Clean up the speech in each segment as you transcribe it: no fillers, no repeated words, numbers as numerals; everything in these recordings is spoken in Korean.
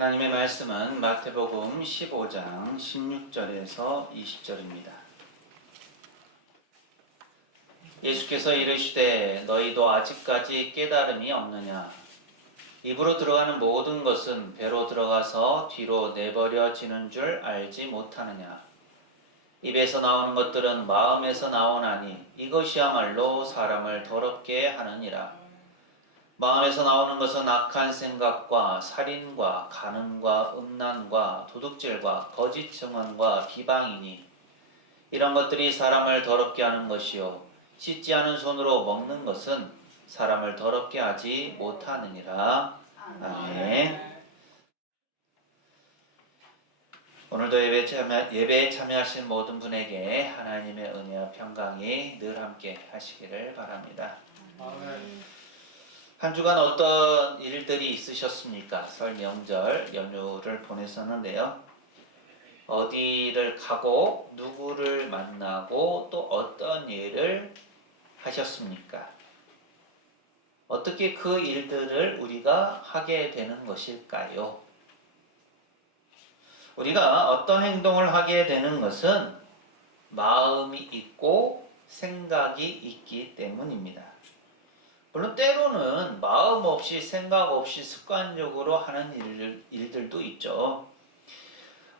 하나님의 말씀은 마태복음 15장 16절에서 20절입니다. 예수께서 이르시되 너희도 아직까지 깨달음이 없느냐? 입으로 들어가는 모든 것은 배로 들어가서 뒤로 내버려지는 줄 알지 못하느냐? 입에서 나오는 것들은 마음에서 나오나니 이것이야말로 사람을 더럽게 하느니라. 마음에서 나오는 것은 악한 생각과 살인과 간음과 음란과 도둑질과 거짓 증언과 비방이니 이런 것들이 사람을 더럽게 하는 것이요 씻지 않은 손으로 먹는 것은 사람을 더럽게 하지 못하느니라. 아멘. 오늘도 예배에 참여하신 모든 분에게 하나님의 은혜와 평강이 늘 함께 하시기를 바랍니다. 아멘. 한 주간 어떤 일들이 있으셨습니까? 설 명절 연휴를 보냈었는데요. 어디를 가고 누구를 만나고 또 어떤 일을 하셨습니까? 어떻게 그 일들을 우리가 하게 되는 것일까요? 우리가 어떤 행동을 하게 되는 것은 마음이 있고 생각이 있기 때문입니다. 물론 때로는 마음 없이 생각 없이 습관적으로 하는 일들도 있죠.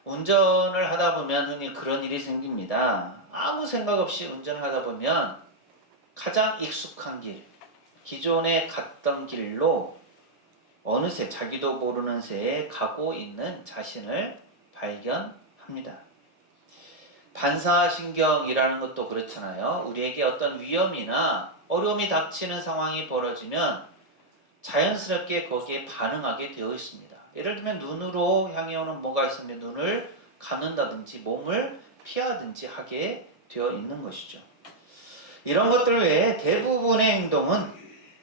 운전을 하다 보면 흔히 그런 일이 생깁니다. 아무 생각 없이 운전을 하다 보면 가장 익숙한 길, 기존에 갔던 길로 어느새 자기도 모르는 새에 가고 있는 자신을 발견합니다. 반사신경이라는 것도 그렇잖아요. 우리에게 어떤 위험이나 어려움이 닥치는 상황이 벌어지면 자연스럽게 거기에 반응하게 되어 있습니다. 예를 들면 눈으로 향해 오는 뭐가 있으면 눈을 감는다든지 몸을 피하든지 하게 되어 있는 것이죠. 이런 것들 외에 대부분의 행동은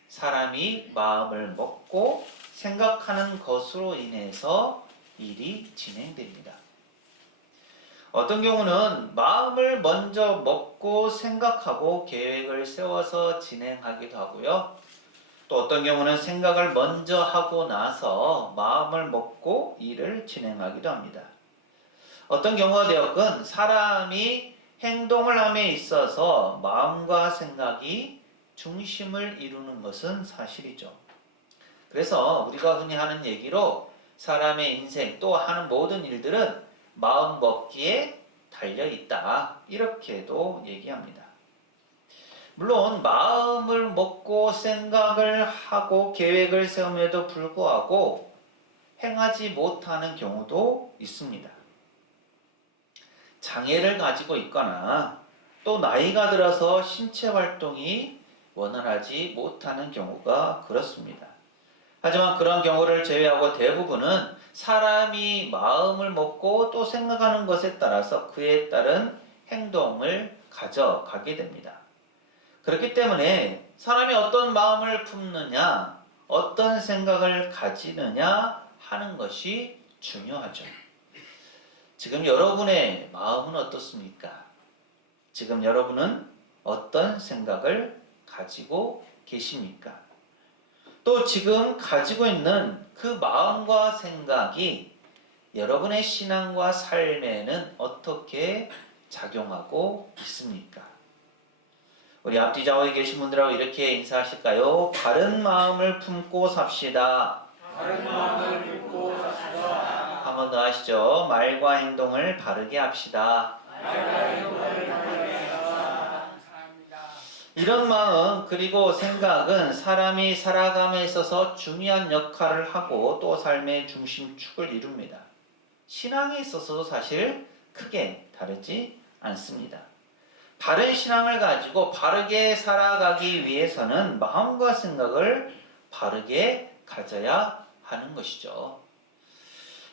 사람이 마음을 먹고 생각하는 것으로 인해서 일이 진행됩니다. 어떤 경우는 마음을 먼저 먹고 생각하고 계획을 세워서 진행하기도 하고요. 또 어떤 경우는 생각을 먼저 하고 나서 마음을 먹고 일을 진행하기도 합니다. 어떤 경우가 되었건 사람이 행동을 함에 있어서 마음과 생각이 중심을 이루는 것은 사실이죠. 그래서 우리가 흔히 하는 얘기로 사람의 인생 또 하는 모든 일들은 마음 먹기에 달려있다. 이렇게도 얘기합니다. 물론 마음을 먹고 생각을 하고 계획을 세움에도 불구하고 행하지 못하는 경우도 있습니다. 장애를 가지고 있거나 또 나이가 들어서 신체 활동이 원활하지 못하는 경우가 그렇습니다. 하지만 그런 경우를 제외하고 대부분은 사람이 마음을 먹고 또 생각하는 것에 따라서 그에 따른 행동을 가져가게 됩니다. 그렇기 때문에 사람이 어떤 마음을 품느냐, 어떤 생각을 가지느냐 하는 것이 중요하죠. 지금 여러분의 마음은 어떻습니까? 지금 여러분은 어떤 생각을 가지고 계십니까? 또 지금 가지고 있는 그 마음과 생각이 여러분의 신앙과 삶에는 어떻게 작용하고 있습니까? 우리 앞뒤 좌우에 계신 분들하고 이렇게 인사하실까요? 바른 마음을 품고 삽시다. 바른 마음을 품고 삽시다. 한 번 더 하시죠. 말과 행동을 바르게 합시다. 말과 행동을 바르게 합시다. 이런 마음 그리고 생각은 사람이 살아감에 있어서 중요한 역할을 하고 또 삶의 중심축을 이룹니다. 신앙에 있어서도 사실 크게 다르지 않습니다. 바른 신앙을 가지고 바르게 살아가기 위해서는 마음과 생각을 바르게 가져야 하는 것이죠.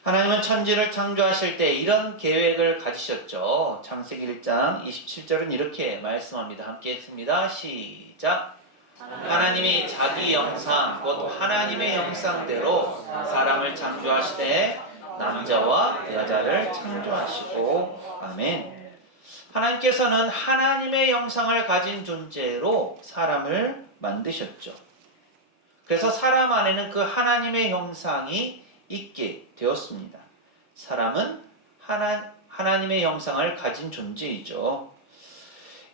하나님은 천지를 창조하실 때 이런 계획을 가지셨죠. 창세기 1장 27절은 이렇게 말씀합니다. 함께 읽습니다. 시작. 하나님이 자기 형상 곧 하나님의 형상대로 사람을 창조하시되 남자와 여자를 창조하시고 아멘. 하나님께서는 하나님의 형상을 가진 존재로 사람을 만드셨죠. 그래서 사람 안에는 그 하나님의 형상이 있게 되었습니다. 사람은 하나님의 형상을 가진 존재이죠.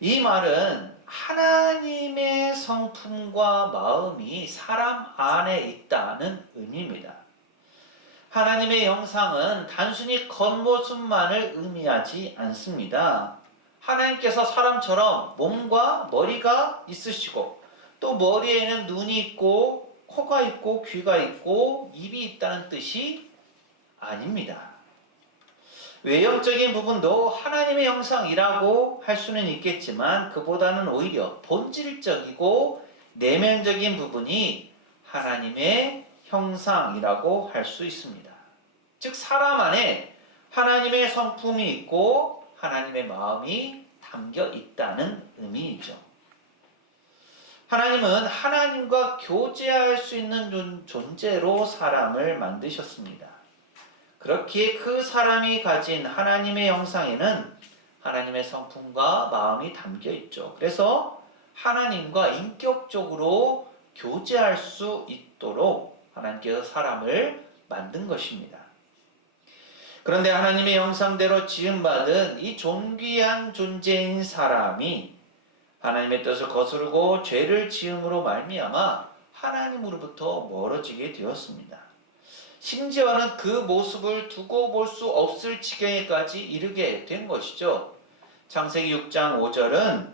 이 말은 하나님의 성품과 마음이 사람 안에 있다는 의미입니다. 하나님의 형상은 단순히 겉모습만을 의미하지 않습니다. 하나님께서 사람처럼 몸과 머리가 있으시고 또 머리에는 눈이 있고 코가 있고 귀가 있고 입이 있다는 뜻이 아닙니다. 외형적인 부분도 하나님의 형상이라고 할 수는 있겠지만 그보다는 오히려 본질적이고 내면적인 부분이 하나님의 형상이라고 할 수 있습니다. 즉 사람 안에 하나님의 성품이 있고 하나님의 마음이 담겨 있다는 의미이죠. 하나님은 하나님과 교제할 수 있는 존재로 사람을 만드셨습니다. 그렇기에 그 사람이 가진 하나님의 형상에는 하나님의 성품과 마음이 담겨 있죠. 그래서 하나님과 인격적으로 교제할 수 있도록 하나님께서 사람을 만든 것입니다. 그런데 하나님의 형상대로 지음받은 이 존귀한 존재인 사람이 하나님의 뜻을 거스르고 죄를 지음으로 말미암아 하나님으로부터 멀어지게 되었습니다. 심지어는 그 모습을 두고 볼 수 없을 지경에까지 이르게 된 것이죠. 창세기 6장 5절은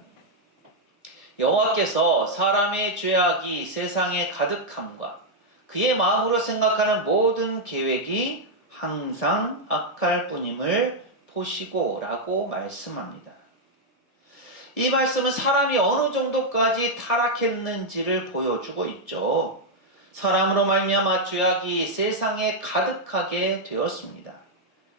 여호와께서 사람의 죄악이 세상에 가득함과 그의 마음으로 생각하는 모든 계획이 항상 악할 뿐임을 보시고 라고 말씀합니다. 이 말씀은 사람이 어느 정도까지 타락했는지를 보여주고 있죠. 사람으로 말미암아 죄악이 세상에 가득하게 되었습니다.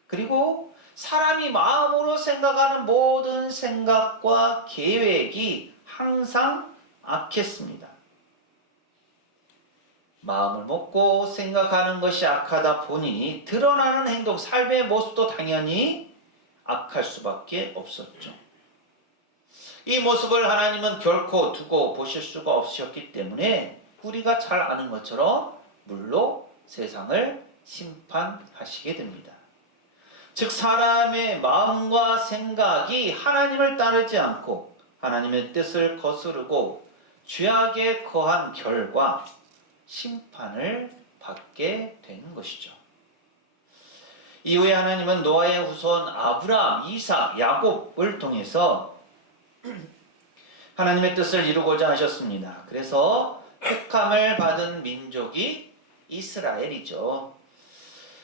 그리고 사람이 마음으로 생각하는 모든 생각과 계획이 항상 악했습니다. 마음을 먹고 생각하는 것이 악하다 보니 드러나는 행동, 삶의 모습도 당연히 악할 수밖에 없었죠. 이 모습을 하나님은 결코 두고 보실 수가 없으셨기 때문에 우리가 잘 아는 것처럼 물로 세상을 심판하시게 됩니다. 즉 사람의 마음과 생각이 하나님을 따르지 않고 하나님의 뜻을 거스르고 죄악에 거한 결과 심판을 받게 되는 것이죠. 이후에 하나님은 노아의 후손 아브라함, 이삭, 야곱을 통해서 하나님의 뜻을 이루고자 하셨습니다. 그래서 택함을 받은 민족이 이스라엘이죠.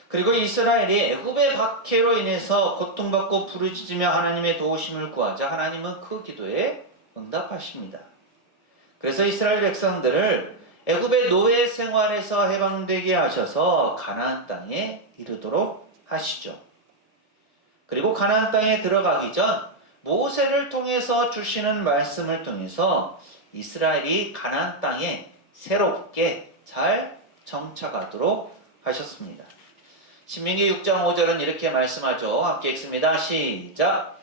그리고 이스라엘이 애굽의 박해로 인해서 고통받고 부르짖으며 하나님의 도우심을 구하자 하나님은 그 기도에 응답하십니다. 그래서 이스라엘 백성들을 애굽의 노예 생활에서 해방되게 하셔서 가나안 땅에 이르도록 하시죠. 그리고 가나안 땅에 들어가기 전 모세를 통해서 주시는 말씀을 통해서 이스라엘이 가나안 땅에 새롭게 잘 정착하도록 하셨습니다. 신명기 6장 5절은 이렇게 말씀하죠. 함께 읽습니다. 시작.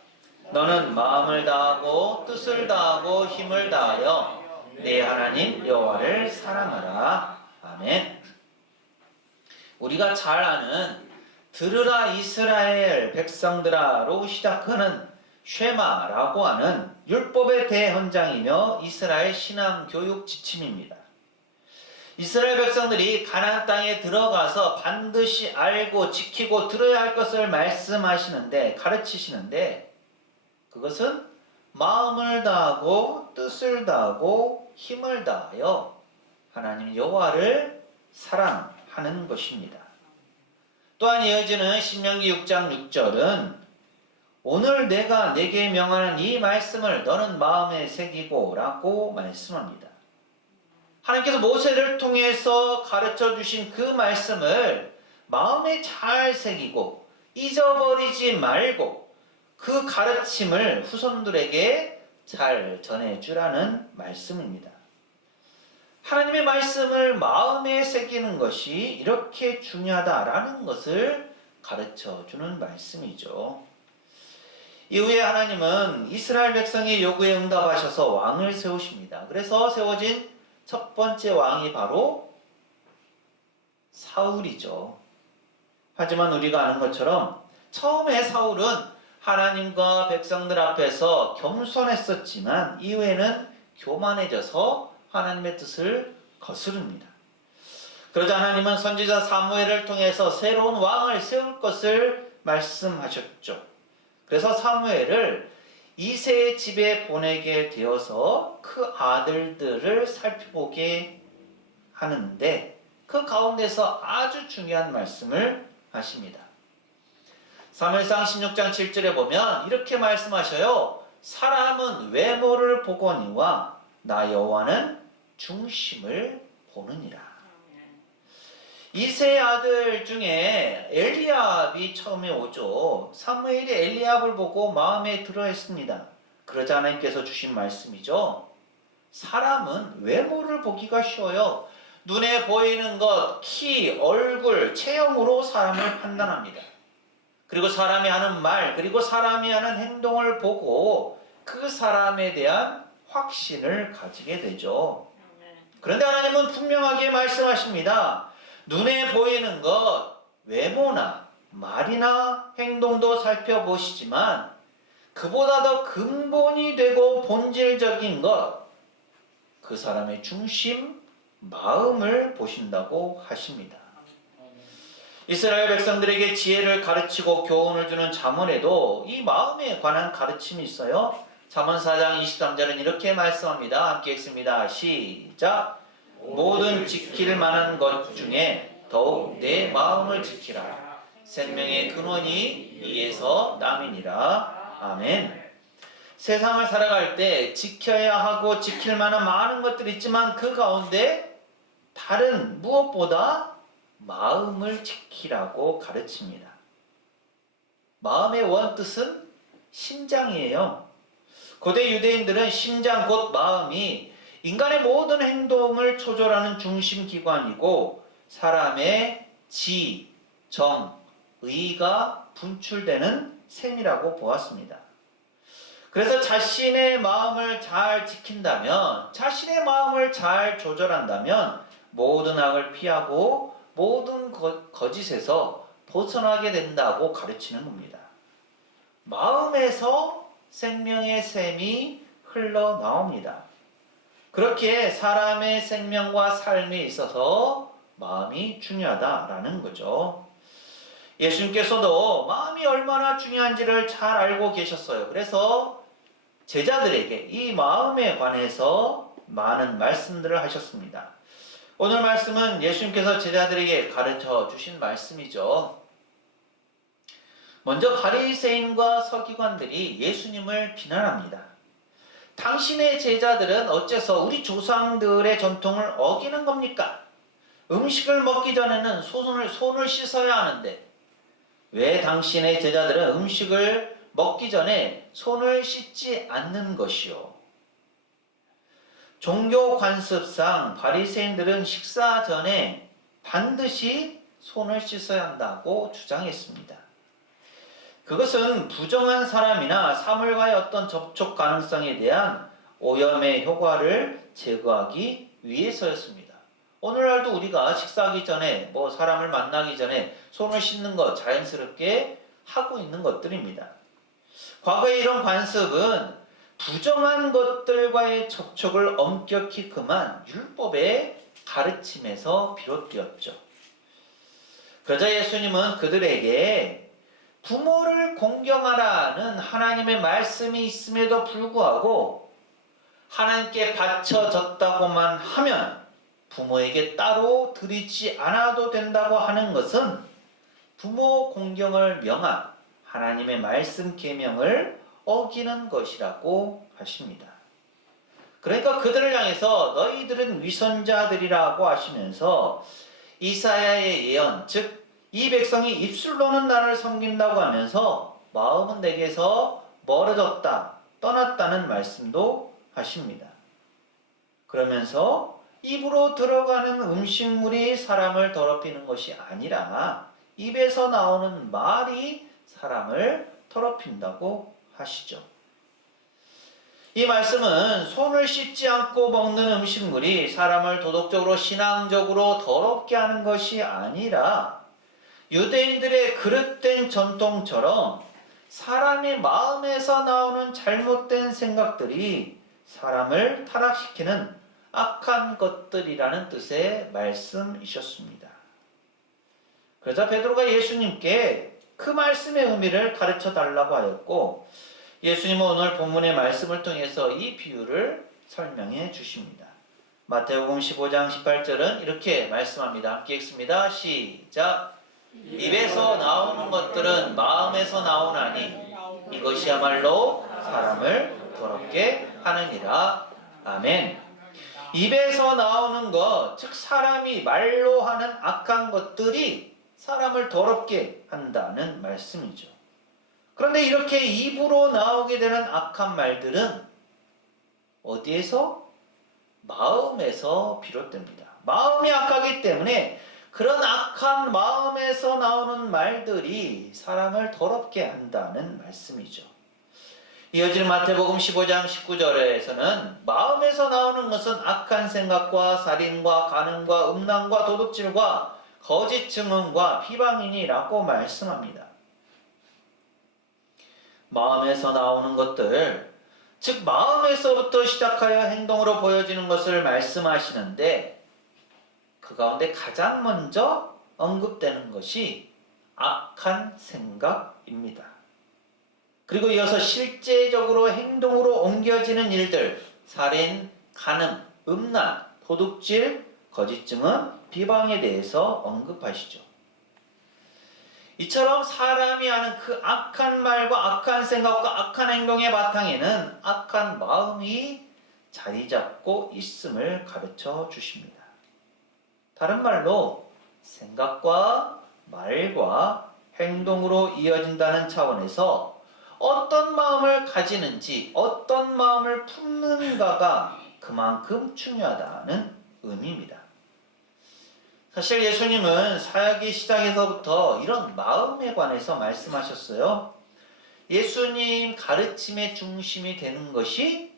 너는 마음을 다하고 뜻을 다하고 힘을 다하여 내 하나님 여호와를 사랑하라. 아멘. 우리가 잘 아는 들으라 이스라엘 백성들아로 시작하는 쉐마라고 하는 율법의 대헌장이며 이스라엘 신앙 교육 지침입니다. 이스라엘 백성들이 가나안 땅에 들어가서 반드시 알고 지키고 들어야 할 것을 말씀하시는데 가르치시는데 그것은 마음을 다하고 뜻을 다하고 힘을 다하여 하나님 여호와를 사랑하는 것입니다. 또한 이어지는 신명기 6장 6절은 오늘 내가 네게 명하는 이 말씀을 너는 마음에 새기고 라고 말씀합니다. 하나님께서 모세를 통해서 가르쳐 주신 그 말씀을 마음에 잘 새기고 잊어버리지 말고 그 가르침을 후손들에게 잘 전해주라는 말씀입니다. 하나님의 말씀을 마음에 새기는 것이 이렇게 중요하다라는 것을 가르쳐 주는 말씀이죠. 이후에 하나님은 이스라엘 백성의 요구에 응답하셔서 왕을 세우십니다. 그래서 세워진 첫 번째 왕이 바로 사울이죠. 하지만 우리가 아는 것처럼 처음에 사울은 하나님과 백성들 앞에서 겸손했었지만 이후에는 교만해져서 하나님의 뜻을 거스릅니다. 그러자 하나님은 선지자 사무엘을 통해서 새로운 왕을 세울 것을 말씀하셨죠. 그래서 사무엘을 이새의 집에 보내게 되어서 그 아들들을 살펴보게 하는데 그 가운데서 아주 중요한 말씀을 하십니다. 사무엘상 16장 7절에 보면 이렇게 말씀하셔요. 사람은 외모를 보거니와 나 여호와는 중심을 보느니라. 이새의 아들 중에 엘리압이 처음에 오죠. 사무엘이 엘리압을 보고 마음에 들어했습니다. 그러자 하나님께서 주신 말씀이죠. 사람은 외모를 보기가 쉬워요. 눈에 보이는 것, 키, 얼굴, 체형으로 사람을 판단합니다. 그리고 사람이 하는 말, 그리고 사람이 하는 행동을 보고 그 사람에 대한 확신을 가지게 되죠. 그런데 하나님은 분명하게 말씀하십니다. 눈에 보이는 것, 외모나 말이나 행동도 살펴보시지만 그보다 더 근본이 되고 본질적인 것, 그 사람의 중심, 마음을 보신다고 하십니다. 이스라엘 백성들에게 지혜를 가르치고 교훈을 주는 잠언에도 이 마음에 관한 가르침이 있어요. 잠언 4장 23절은 이렇게 말씀합니다. 함께 읽습니다. 시작! 모든 지킬 만한 것 중에 더욱 내 마음을 지키라. 생명의 근원이 이에서 남이니라. 아멘. 세상을 살아갈 때 지켜야 하고 지킬 만한 많은 것들이 있지만 그 가운데 다른 무엇보다 마음을 지키라고 가르칩니다. 마음의 원뜻은 심장이에요. 고대 유대인들은 심장 곧 마음이 인간의 모든 행동을 조절하는 중심기관이고 사람의 지, 정, 의가 분출되는 셈이라고 보았습니다. 그래서 자신의 마음을 잘 지킨다면, 자신의 마음을 잘 조절한다면 모든 악을 피하고 모든 거짓에서 벗어나게 된다고 가르치는 겁니다. 마음에서 생명의 샘이 흘러나옵니다. 그렇게 사람의 생명과 삶에 있어서 마음이 중요하다라는 거죠. 예수님께서도 마음이 얼마나 중요한지를 잘 알고 계셨어요. 그래서 제자들에게 이 마음에 관해서 많은 말씀들을 하셨습니다. 오늘 말씀은 예수님께서 제자들에게 가르쳐 주신 말씀이죠. 먼저 바리새인과 서기관들이 예수님을 비난합니다. 당신의 제자들은 어째서 우리 조상들의 전통을 어기는 겁니까? 음식을 먹기 전에는 손을 씻어야 하는데 왜 당신의 제자들은 음식을 먹기 전에 손을 씻지 않는 것이요? 종교 관습상 바리새인들은 식사 전에 반드시 손을 씻어야 한다고 주장했습니다. 그것은 부정한 사람이나 사물과의 어떤 접촉 가능성에 대한 오염의 효과를 제거하기 위해서였습니다. 오늘날도 우리가 식사하기 전에 사람을 만나기 전에 손을 씻는 것 자연스럽게 하고 있는 것들입니다. 과거의 이런 관습은 부정한 것들과의 접촉을 엄격히 금한 율법의 가르침에서 비롯되었죠. 그러자 예수님은 그들에게 부모를 공경하라는 하나님의 말씀이 있음에도 불구하고 하나님께 바쳐졌다고만 하면 부모에게 따로 드리지 않아도 된다고 하는 것은 부모 공경을 명한 하나님의 말씀 계명을 어기는 것이라고 하십니다. 그러니까 그들을 향해서 너희들은 위선자들이라고 하시면서 이사야의 예언, 즉 이 백성이 입술로는 나를 섬긴다고 하면서 마음은 내게서 멀어졌다, 떠났다는 말씀도 하십니다. 그러면서 입으로 들어가는 음식물이 사람을 더럽히는 것이 아니라 입에서 나오는 말이 사람을 더럽힌다고 하시죠. 이 말씀은 손을 씻지 않고 먹는 음식물이 사람을 도덕적으로 신앙적으로 더럽게 하는 것이 아니라 유대인들의 그릇된 전통처럼 사람의 마음에서 나오는 잘못된 생각들이 사람을 타락시키는 악한 것들이라는 뜻의 말씀이셨습니다. 그러자 베드로가 예수님께 그 말씀의 의미를 가르쳐 달라고 하였고, 예수님은 오늘 본문의 말씀을 통해서 이 비유를 설명해 주십니다. 마태복음 15장 18절은 이렇게 말씀합니다. 함께 읽습니다. 시작. 입에서 나오는 것들은 마음에서 나오나니 이것이야말로 사람을 더럽게 하느니라. 아멘. 입에서 나오는 것, 즉 사람이 말로 하는 악한 것들이 사람을 더럽게 한다는 말씀이죠. 그런데 이렇게 입으로 나오게 되는 악한 말들은 어디에서? 마음에서 비롯됩니다. 마음이 악하기 때문에 그런 악한 마음에서 나오는 말들이 사람을 더럽게 한다는 말씀이죠. 이어지는 마태복음 15장 19절에서는 마음에서 나오는 것은 악한 생각과 살인과 간음과 음란과 도둑질과 거짓 증언과 비방이니라고 말씀합니다. 마음에서 나오는 것들, 즉 마음에서부터 시작하여 행동으로 보여지는 것을 말씀하시는데, 그 가운데 가장 먼저 언급되는 것이 악한 생각입니다. 그리고 이어서 실제적으로 행동으로 옮겨지는 일들, 살인, 간음, 음란, 도둑질, 거짓 증언, 비방에 대해서 언급하시죠. 이처럼 사람이 하는 그 악한 말과 악한 생각과 악한 행동의 바탕에는 악한 마음이 자리 잡고 있음을 가르쳐 주십니다. 다른 말로 생각과 말과 행동으로 이어진다는 차원에서 어떤 마음을 가지는지, 어떤 마음을 품는가가 그만큼 중요하다는 의미입니다. 사실 예수님은 사역의 시작에서부터 이런 마음에 관해서 말씀하셨어요. 예수님 가르침의 중심이 되는 것이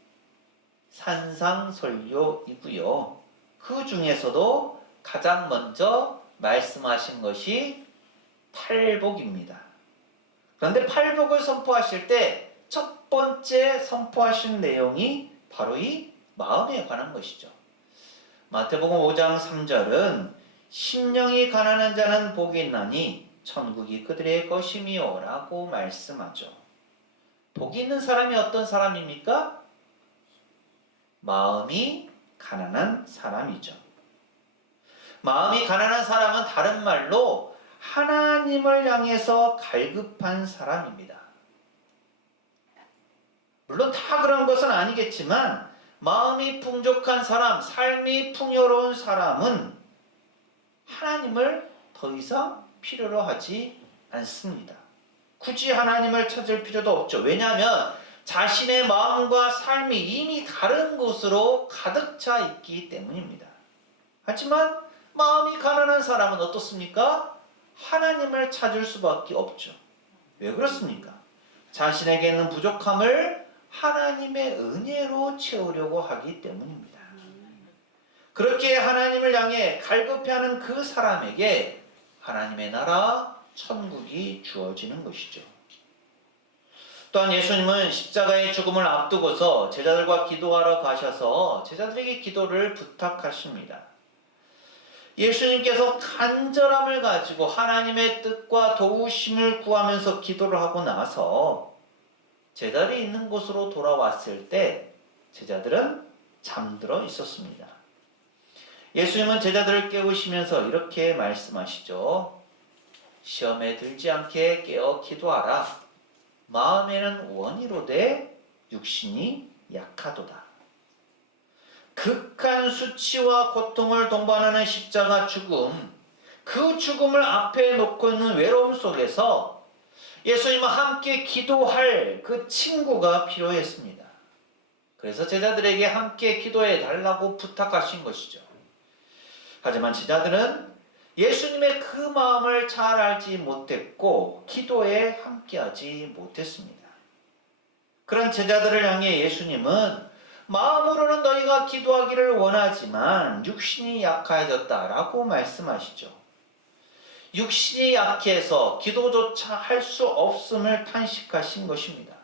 산상설교이고요. 그 중에서도 가장 먼저 말씀하신 것이 팔복입니다. 그런데 팔복을 선포하실 때 첫 번째 선포하신 내용이 바로 이 마음에 관한 것이죠. 마태복음 5장 3절은 심령이 가난한 자는 복이 있나니 천국이 그들의 것이미요 라고 말씀하죠. 복이 있는 사람이 어떤 사람입니까? 마음이 가난한 사람이죠. 마음이 가난한 사람은 다른 말로 하나님을 향해서 갈급한 사람입니다. 물론 다 그런 것은 아니겠지만 마음이 풍족한 사람, 삶이 풍요로운 사람은 하나님을 더 이상 필요로 하지 않습니다. 굳이 하나님을 찾을 필요도 없죠. 왜냐하면 자신의 마음과 삶이 이미 다른 곳으로 가득 차 있기 때문입니다. 하지만 마음이 가난한 사람은 어떻습니까? 하나님을 찾을 수밖에 없죠. 왜 그렇습니까? 자신에게 있는 부족함을 하나님의 은혜로 채우려고 하기 때문입니다. 그렇게 하나님을 향해 갈급해하는 그 사람에게 하나님의 나라, 천국이 주어지는 것이죠. 또한 예수님은 십자가의 죽음을 앞두고서 제자들과 기도하러 가셔서 제자들에게 기도를 부탁하십니다. 예수님께서 간절함을 가지고 하나님의 뜻과 도우심을 구하면서 기도를 하고 나서 제자들이 있는 곳으로 돌아왔을 때 제자들은 잠들어 있었습니다. 예수님은 제자들을 깨우시면서 이렇게 말씀하시죠. 시험에 들지 않게 깨어 기도하라. 마음에는 원이로되 육신이 약하도다. 극한 수치와 고통을 동반하는 십자가 죽음, 그 죽음을 앞에 놓고 있는 외로움 속에서 예수님과 함께 기도할 그 친구가 필요했습니다. 그래서 제자들에게 함께 기도해 달라고 부탁하신 것이죠. 하지만 제자들은 예수님의 그 마음을 잘 알지 못했고 기도에 함께하지 못했습니다. 그런 제자들을 향해 예수님은 마음으로는 너희가 기도하기를 원하지만 육신이 약해졌다라고 말씀하시죠. 육신이 약해서 기도조차 할 수 없음을 탄식하신 것입니다.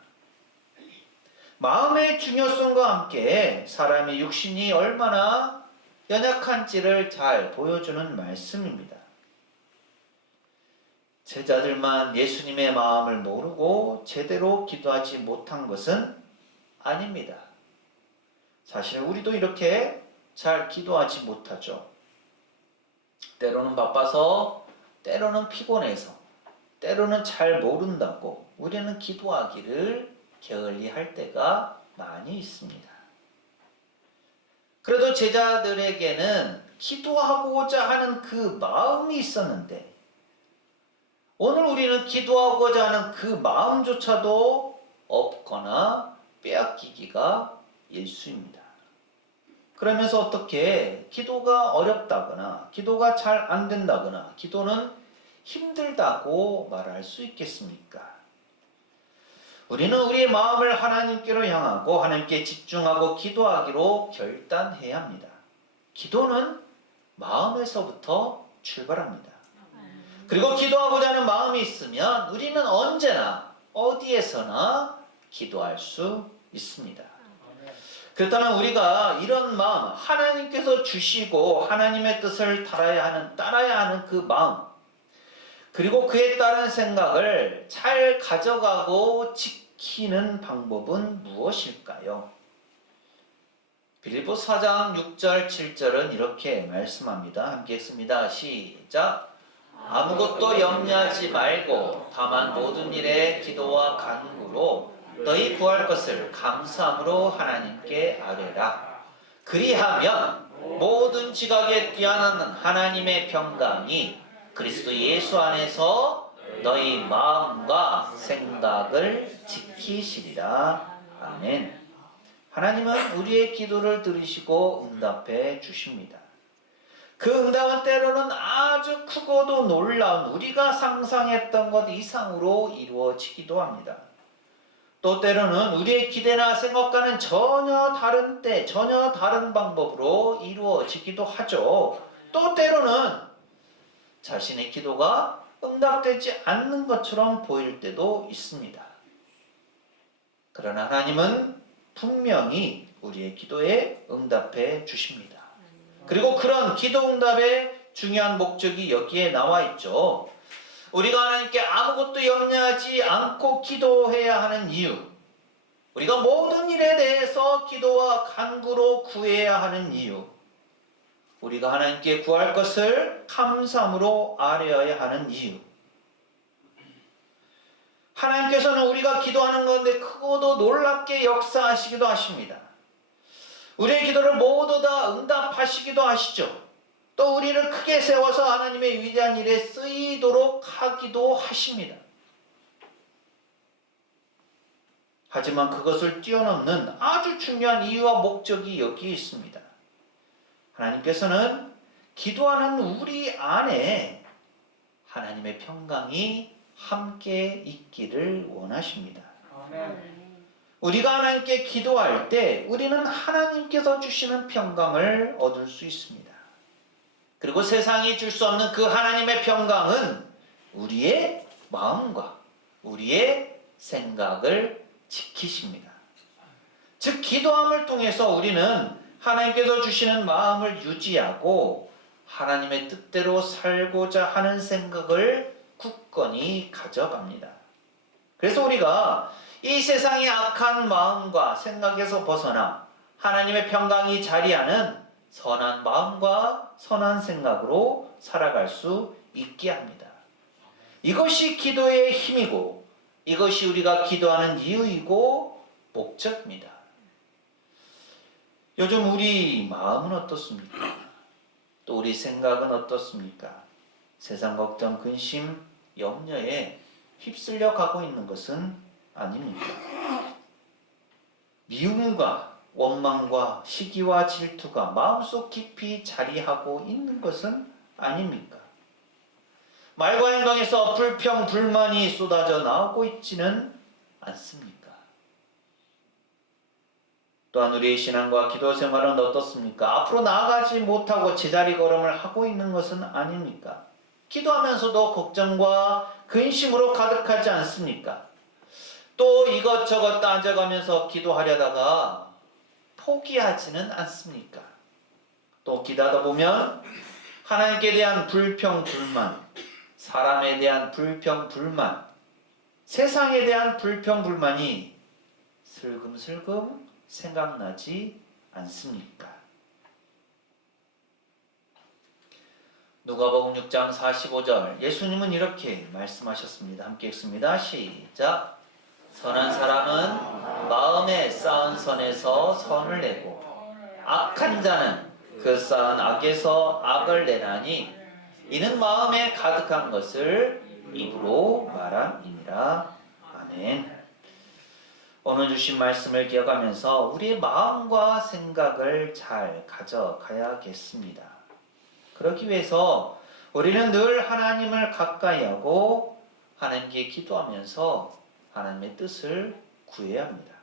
마음의 중요성과 함께 사람의 육신이 얼마나 연약한지를 잘 보여주는 말씀입니다. 제자들만 예수님의 마음을 모르고 제대로 기도하지 못한 것은 아닙니다. 사실 우리도 이렇게 잘 기도하지 못하죠. 때로는 바빠서, 때로는 피곤해서, 때로는 잘 모른다고 우리는 기도하기를 게을리할 때가 많이 있습니다. 그래도 제자들에게는 기도하고자 하는 그 마음이 있었는데 오늘 우리는 기도하고자 하는 그 마음조차도 없거나 빼앗기기가 일쑤입니다. 그러면서 어떻게 기도가 어렵다거나 기도가 잘 안 된다거나 기도는 힘들다고 말할 수 있겠습니까? 우리는 우리의 마음을 하나님께로 향하고 하나님께 집중하고 기도하기로 결단해야 합니다. 기도는 마음에서부터 출발합니다. 그리고 기도하고자 하는 마음이 있으면 우리는 언제나 어디에서나 기도할 수 있습니다. 그렇다면 우리가 이런 마음, 하나님께서 주시고 하나님의 뜻을 따라야 하는 그 마음, 그리고 그에 따른 생각을 잘 가져가고 지키는 방법은 무엇일까요? 빌립보 4장 6절 7절은 이렇게 말씀합니다. 함께 읽습니다. 시작. 아무것도 염려하지 말고 다만 모든 일에 기도와 간구로 너희 구할 것을 감사함으로 하나님께 아뢰라. 그리하면 모든 지각에 뛰어나는 하나님의 평강이 그리스도 예수 안에서 너희 마음과 생각을 지키시리라. 아멘. 하나님은 우리의 기도를 들으시고 응답해 주십니다. 그 응답은 때로는 아주 크고도 놀라운 우리가 상상했던 것 이상으로 이루어지기도 합니다. 또 때로는 우리의 기대나 생각과는 전혀 다른 때, 전혀 다른 방법으로 이루어지기도 하죠. 또 때로는 자신의 기도가 응답되지 않는 것처럼 보일 때도 있습니다. 그러나 하나님은 분명히 우리의 기도에 응답해 주십니다. 그리고 그런 기도 응답의 중요한 목적이 여기에 나와 있죠. 우리가 하나님께 아무것도 염려하지 않고 기도해야 하는 이유, 우리가 모든 일에 대해서 기도와 간구로 구해야 하는 이유, 우리가 하나님께 구할 것을 감사함으로 아뢰어야 하는 이유, 하나님께서는 우리가 기도하는 가운데 크고도 놀랍게 역사하시기도 하십니다. 우리의 기도를 모두 다 응답하시기도 하시죠. 또 우리를 크게 세워서 하나님의 위대한 일에 쓰이도록 하기도 하십니다. 하지만 그것을 뛰어넘는 아주 중요한 이유와 목적이 여기에 있습니다. 하나님께서는 기도하는 우리 안에 하나님의 평강이 함께 있기를 원하십니다. 아멘. 우리가 하나님께 기도할 때 우리는 하나님께서 주시는 평강을 얻을 수 있습니다. 그리고 세상이 줄 수 없는 그 하나님의 평강은 우리의 마음과 우리의 생각을 지키십니다. 즉 기도함을 통해서 우리는 하나님께서 주시는 마음을 유지하고 하나님의 뜻대로 살고자 하는 생각을 굳건히 가져갑니다. 그래서 우리가 이 세상의 악한 마음과 생각에서 벗어나 하나님의 평강이 자리하는 선한 마음과 선한 생각으로 살아갈 수 있게 합니다. 이것이 기도의 힘이고 이것이 우리가 기도하는 이유이고 목적입니다. 요즘 우리 마음은 어떻습니까? 또 우리 생각은 어떻습니까? 세상 걱정, 근심, 염려에 휩쓸려 가고 있는 것은 아닙니까? 미움과 원망과 시기와 질투가 마음속 깊이 자리하고 있는 것은 아닙니까? 말과 행동에서 불평, 불만이 쏟아져 나오고 있지는 않습니까? 또한 우리의 신앙과 기도 생활은 어떻습니까? 앞으로 나아가지 못하고 제자리 걸음을 하고 있는 것은 아닙니까? 기도하면서도 걱정과 근심으로 가득하지 않습니까? 또 이것저것 따져가면서 기도하려다가 포기하지는 않습니까? 또 기도하다 보면 하나님께 대한 불평, 불만, 사람에 대한 불평, 불만, 세상에 대한 불평, 불만이 슬금슬금 생각나지 않습니까? 누가복음 6장 45절 예수님은 이렇게 말씀하셨습니다. 함께 읽습니다. 시작. 선한 사람은 마음에 쌓은 선에서 선을 내고 악한 자는 그 쌓은 악에서 악을 내나니 이는 마음에 가득한 것을 입으로 말함이니라. 아멘. 오늘 주신 말씀을 기억하면서 우리의 마음과 생각을 잘 가져가야겠습니다. 그렇기 위해서 우리는 늘 하나님을 가까이 하고 하나님께 기도하면서 하나님의 뜻을 구해야 합니다.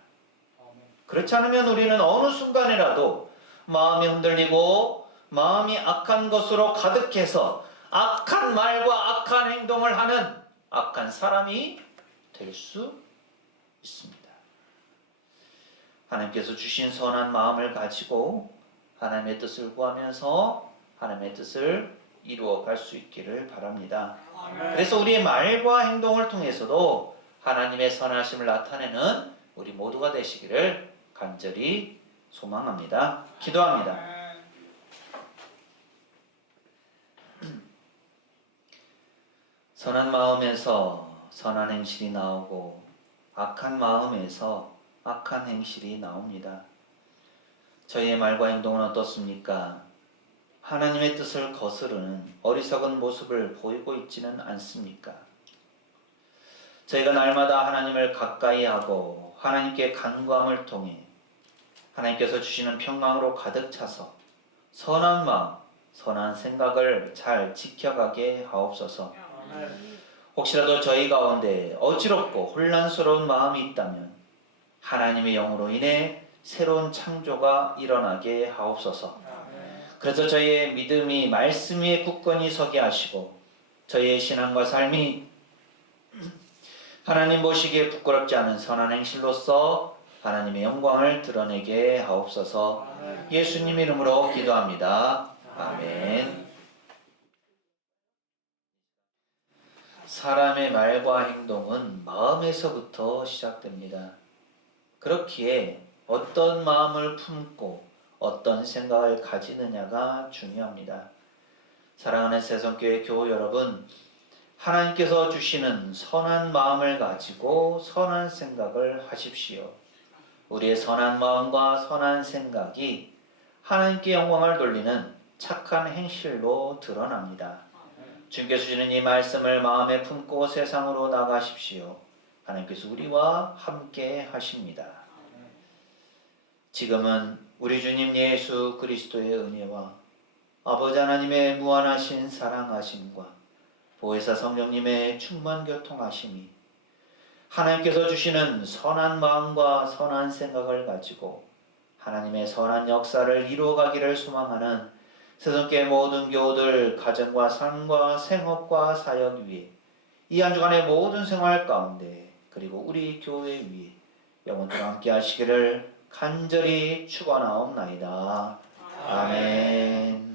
그렇지 않으면 우리는 어느 순간이라도 마음이 흔들리고 마음이 악한 것으로 가득해서 악한 말과 악한 행동을 하는 악한 사람이 될 수 있습니다. 하나님께서 주신 선한 마음을 가지고 하나님의 뜻을 구하면서 하나님의 뜻을 이루어 갈 수 있기를 바랍니다. 그래서 우리의 말과 행동을 통해서도 하나님의 선하심을 나타내는 우리 모두가 되시기를 간절히 소망합니다. 기도합니다. 선한 마음에서 선한 행실이 나오고 악한 마음에서 악한 행실이 나옵니다. 저희의 말과 행동은 어떻습니까? 하나님의 뜻을 거스르는 어리석은 모습을 보이고 있지는 않습니까? 저희가 날마다 하나님을 가까이 하고 하나님께 간구함을 통해 하나님께서 주시는 평강으로 가득 차서 선한 마음, 선한 생각을 잘 지켜가게 하옵소서. 혹시라도 저희 가운데 어지럽고 혼란스러운 마음이 있다면 하나님의 영으로 인해 새로운 창조가 일어나게 하옵소서. 그래서 저희의 믿음이 말씀 위에 굳건히 서게 하시고 저희의 신앙과 삶이 하나님 보시기에 부끄럽지 않은 선한 행실로서 하나님의 영광을 드러내게 하옵소서. 예수님 이름으로 기도합니다. 아멘. 사람의 말과 행동은 마음에서부터 시작됩니다. 그렇기에 어떤 마음을 품고 어떤 생각을 가지느냐가 중요합니다. 사랑하는 새성교회 교우 여러분, 하나님께서 주시는 선한 마음을 가지고 선한 생각을 하십시오. 우리의 선한 마음과 선한 생각이 하나님께 영광을 돌리는 착한 행실로 드러납니다. 주님께서 주시는 이 말씀을 마음에 품고 세상으로 나가십시오. 하나님께서 우리와 함께 하십니다. 지금은 우리 주님 예수 그리스도의 은혜와 아버지 하나님의 무한하신 사랑하심과 보혜사 성령님의 충만 교통하심이 하나님께서 주시는 선한 마음과 선한 생각을 가지고 하나님의 선한 역사를 이루어가기를 소망하는 새성교회 모든 교우들 가정과 삶과 생업과 사역 위에 이 한 주간의 모든 생활 가운데 그리고 우리 교회 위에 영원토록 함께 하시기를 간절히 축원하옵나이다. 아멘.